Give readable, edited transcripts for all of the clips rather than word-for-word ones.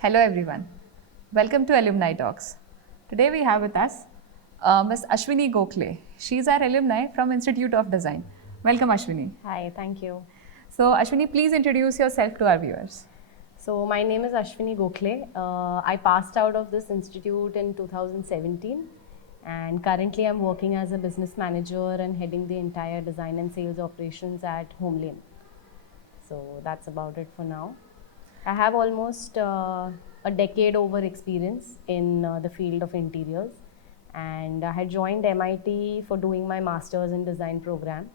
Hello everyone. Welcome to Alumni Talks. Today we have with us Ms. Ashwini Gokhale. She's our alumni from Institute of Design. Welcome Ashwini. Hi, thank you. So Ashwini, please introduce yourself to our viewers. So my name is Ashwini Gokhale. I passed out of this institute in 2017 and currently I'm working as a business manager and heading the entire design and sales operations at HomeLane. So that's about it for now. I have almost a decade over experience in the field of interiors, and I had joined MIT for doing my master's in design program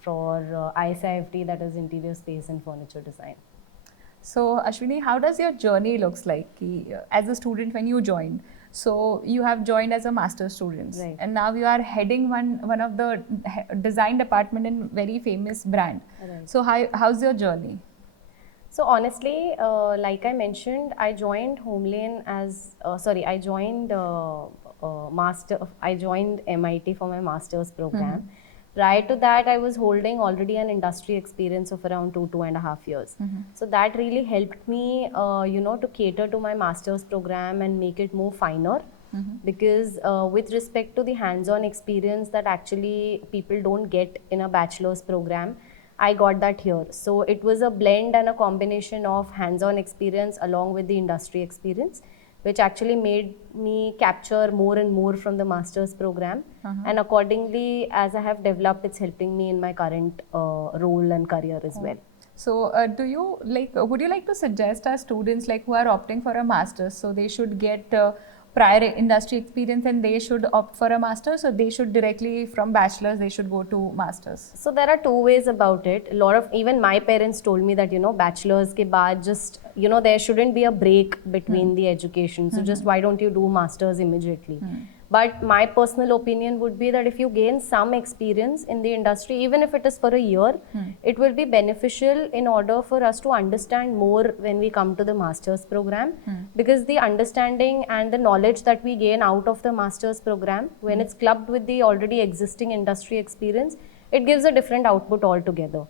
for ISIFT, that is Interior Space and Furniture Design. So Ashwini, how does your journey looks like as a student when you joined? So you have joined as a master's student, Right. and now you are heading one of the design department in very famous brand. Right. So how's your journey? So honestly, like I mentioned, I joined HomeLane as I joined MIT for my master's program. Prior to that, I was holding already an industry experience of around 2.5 years. So that really helped me, to cater to my master's program and make it more finer. Because with respect to the hands-on experience that actually people don't get in a bachelor's program, I got that here. So it was a blend and a combination of hands-on experience along with the industry experience, which actually made me capture more and more from the master's program. And accordingly, as I have developed, it's helping me in my current role and career as well. So would you like to suggest our students who are opting for a master's, so they should get prior industry experience and they should opt for a master's, so they should directly from bachelor's they should go to master's? So there are two ways about it. A lot of, even my parents told me that, bachelor's ke baad just, there shouldn't be a break between the education. So just why don't you do master's immediately? But my personal opinion would be that if you gain some experience in the industry, even if it is for a year, it will be beneficial in order for us to understand more when we come to the master's program. Because the understanding and the knowledge that we gain out of the master's program, when it's clubbed with the already existing industry experience, it gives a different output altogether.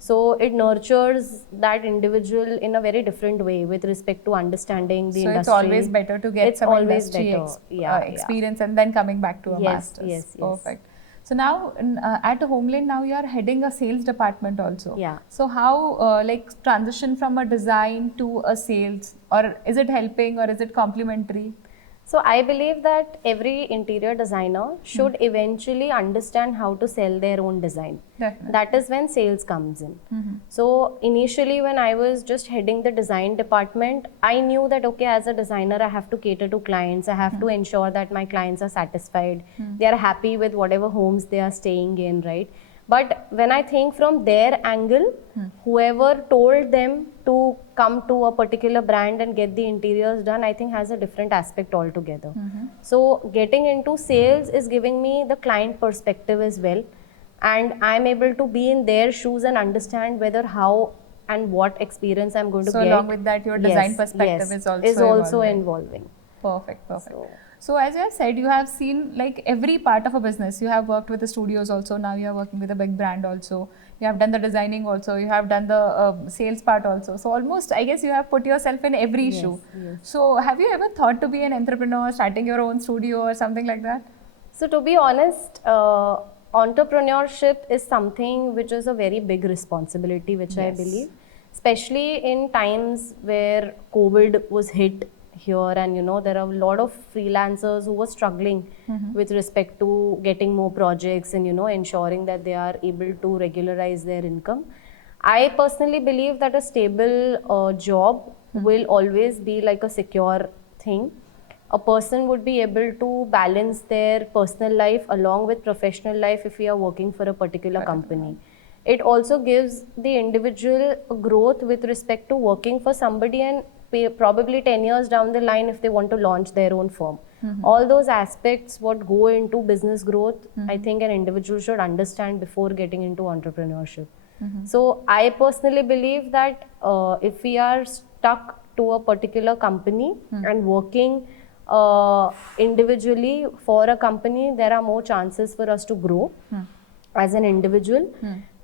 So it nurtures that individual in a very different way with respect to understanding the industry. So it's always better to get some industry experience and then coming back to a master's. Yes. Perfect. So now at HomeLane, now you are heading a sales department also. Yeah. So how transition from a design to a sales, or is it helping or is it complementary? So I believe that every interior designer should eventually understand how to sell their own design. Definitely. That is when sales comes in. So initially when I was just heading the design department, I knew that okay, as a designer I have to cater to clients, I have to ensure that my clients are satisfied, they are happy with whatever homes they are staying in, right? But when I think from their angle, whoever told them to come to a particular brand and get the interiors done, I think has a different aspect altogether. So getting into sales is giving me the client perspective as well. And I'm able to be in their shoes and understand whether how and what experience I'm going to get. So along with that, your design perspective is also involving. Perfect. So as you have said, you have seen every part of a business. You have worked with the studios also. Now you are working with a big brand also. You have done the designing also. You have done the sales part also. So almost, I guess you have put yourself in every shoe. So have you ever thought to be an entrepreneur, starting your own studio or something like that? So to be honest, entrepreneurship is something which is a very big responsibility, which I believe, especially in times where COVID was hit here, and there are a lot of freelancers who were struggling with respect to getting more projects and ensuring that they are able to regularize their income. I personally believe that a stable job will always be like a secure thing. A person would be able to balance their personal life along with professional life if we are working for a particular company. It also gives the individual growth with respect to working for somebody, and probably 10 years down the line if they want to launch their own firm. All those aspects what go into business growth, I think an individual should understand before getting into entrepreneurship. So I personally believe that if we are stuck to a particular company and working individually for a company, there are more chances for us to grow as an individual.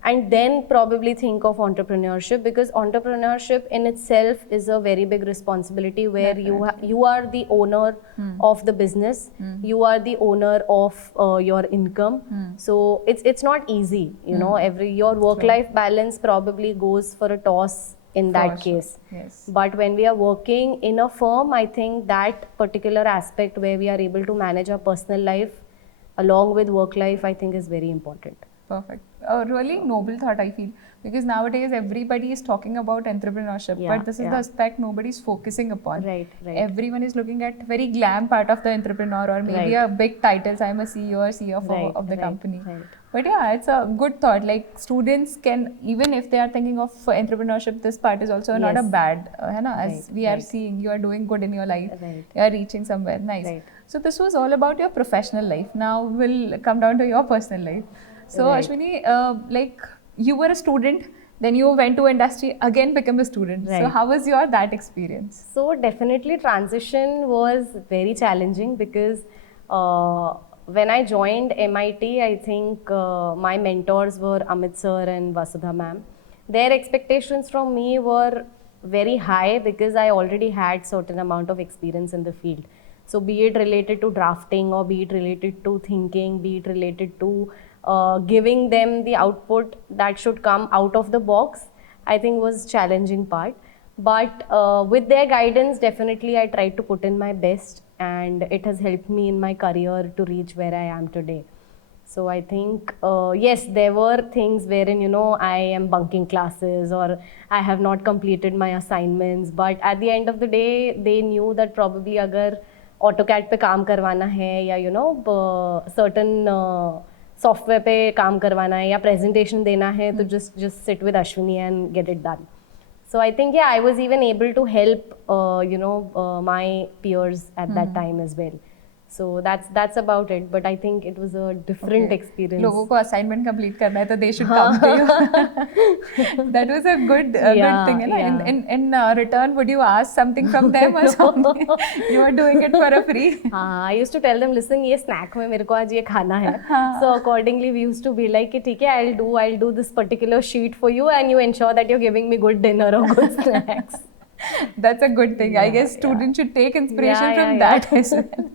and then probably think of entrepreneurship, because entrepreneurship in itself is a very big responsibility where you are the owner of the business, you are the owner of your income. So it's not easy, you know, your work life balance probably goes for a toss in that case. Yes. But when we are working in a firm, I think that particular aspect where we are able to manage our personal life along with work life, I think is very important. Perfect. A really noble thought, I feel, because nowadays everybody is talking about entrepreneurship, but this is the aspect nobody is focusing upon. Right. Everyone is looking at very glam part of the entrepreneur, or maybe a big titles. I'm a CEO or CFO of the company. But yeah, it's a good thought. Like students can, even if they are thinking of entrepreneurship, this part is also not a bad, as we are seeing, you are doing good in your life, you are reaching somewhere. Nice. So this was all about your professional life. Now we'll come down to your personal life. So Ashwini, like you were a student, then you went to industry, again become a student. So how was your that experience? So definitely transition was very challenging, because when I joined MIT, I think my mentors were Amit sir and Vasudha ma'am. Their expectations from me were very high because I already had certain amount of experience in the field. So be it related to drafting, or be it related to thinking, be it related to giving them the output that should come out of the box, I think was challenging part. But with their guidance, definitely I tried to put in my best, and it has helped me in my career to reach where I am today. So I think, yes, there were things wherein, you know, I am bunking classes or I have not completed my assignments. But at the end of the day, they knew that probably agar AutoCAD पे काम करवाना है, या you know certain software पे काम करवाना है, या presentation देना है, तो just sit with Ashwini and get it done. So I think, yeah, I was even able to help my peers at that time as well. So that's about it. But I think it was a different experience. लोगों को assignment complete करना है, तो they should come to you. That was a good thing, है ना? In return, would you ask something from them or something? You are doing it for a free. I used to tell them, listen, ये snack में मेरे को आज ये खाना है. So accordingly, we used to be like, ठीक है, I'll do this particular sheet for you, and you ensure that you're giving me good dinner or good snacks. That's a good thing. I guess students should take inspiration from that as well.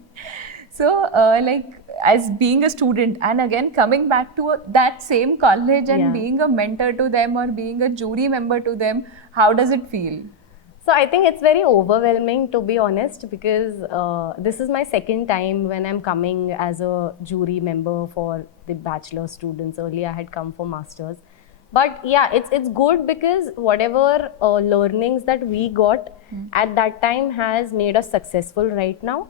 So, like, as being a student, and again coming back to that same college and being a mentor to them or being a jury member to them, how does it feel? So I think it's very overwhelming, to be honest, because this is my second time when I'm coming as a jury member for the bachelor students. Earlier I had come for masters. But yeah, it's good because whatever learnings that we got at that time has made us successful right now.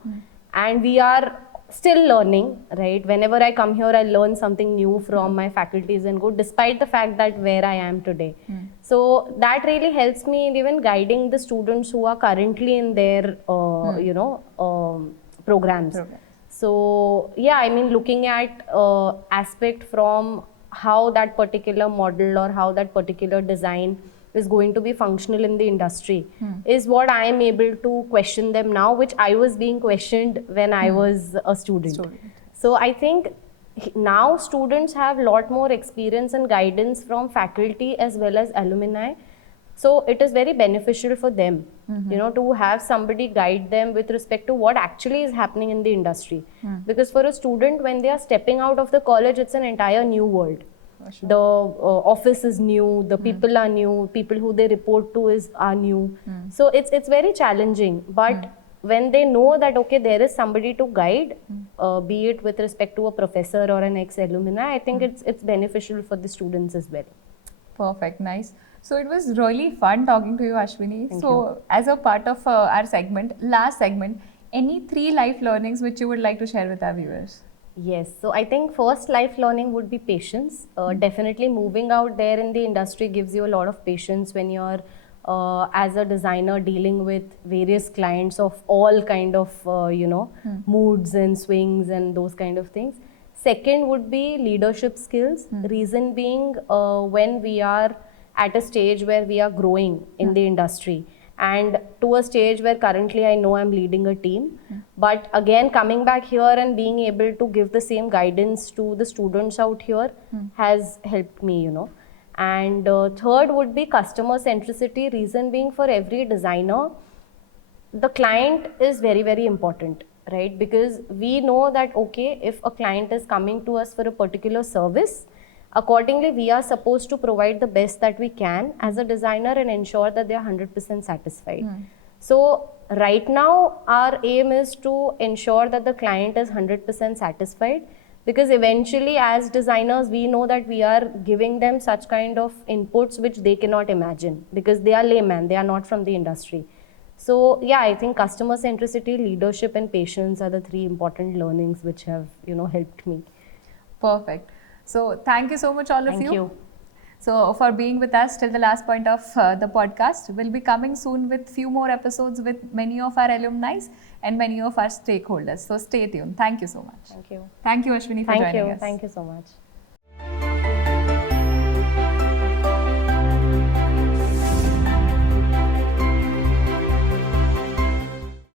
And we are still learning, right? Whenever I come here, I learn something new from my faculties and good, despite the fact that where I am today. So that really helps me in even guiding the students who are currently in their, programs. So yeah, I mean, looking at aspect from how that particular model or how that particular design is going to be functional in the industry is what I am able to question them now, which I was being questioned when I was a student. So I think now students have a lot more experience and guidance from faculty as well as alumni. So it is very beneficial for them, you know, to have somebody guide them with respect to what actually is happening in the industry. Because for a student, when they are stepping out of the college, it's an entire new world. The office is new, the people are new, people who they report to are new. So it's very challenging. But when they know that, okay, there is somebody to guide, be it with respect to a professor or an ex-alumni, I think it's beneficial for the students as well. Perfect, nice. So it was really fun talking to you, Ashwini. Thank you. As a part of our last segment, any 3 life learnings which you would like to share with our viewers? Yes, so I think first life learning would be patience. Definitely moving out there in the industry gives you a lot of patience when you're as a designer dealing with various clients of all kind of moods and swings and those kind of things. Second would be leadership skills. Reason being, when we are at a stage where we are growing in the industry, and to a stage where currently I know I'm leading a team. But again, coming back here and being able to give the same guidance to the students out here has helped me, you know. And third would be customer centricity. Reason being, for every designer, the client is very, very important, right? Because we know that, okay, if a client is coming to us for a particular service, accordingly, we are supposed to provide the best that we can as a designer and ensure that they are 100% satisfied. So right now, our aim is to ensure that the client is 100% satisfied, because eventually as designers, we know that we are giving them such kind of inputs which they cannot imagine, because they are layman, they are not from the industry. So yeah, I think customer centricity, leadership and patience are the three important learnings which have, helped me. Perfect. So thank you so much, all of Thank you. So for being with us till the last point of the podcast. We'll be coming soon with few more episodes with many of our alumni and many of our stakeholders. So stay tuned. Thank you so much. Thank you. Thank you, Ashwini, for joining us. Thank you so much.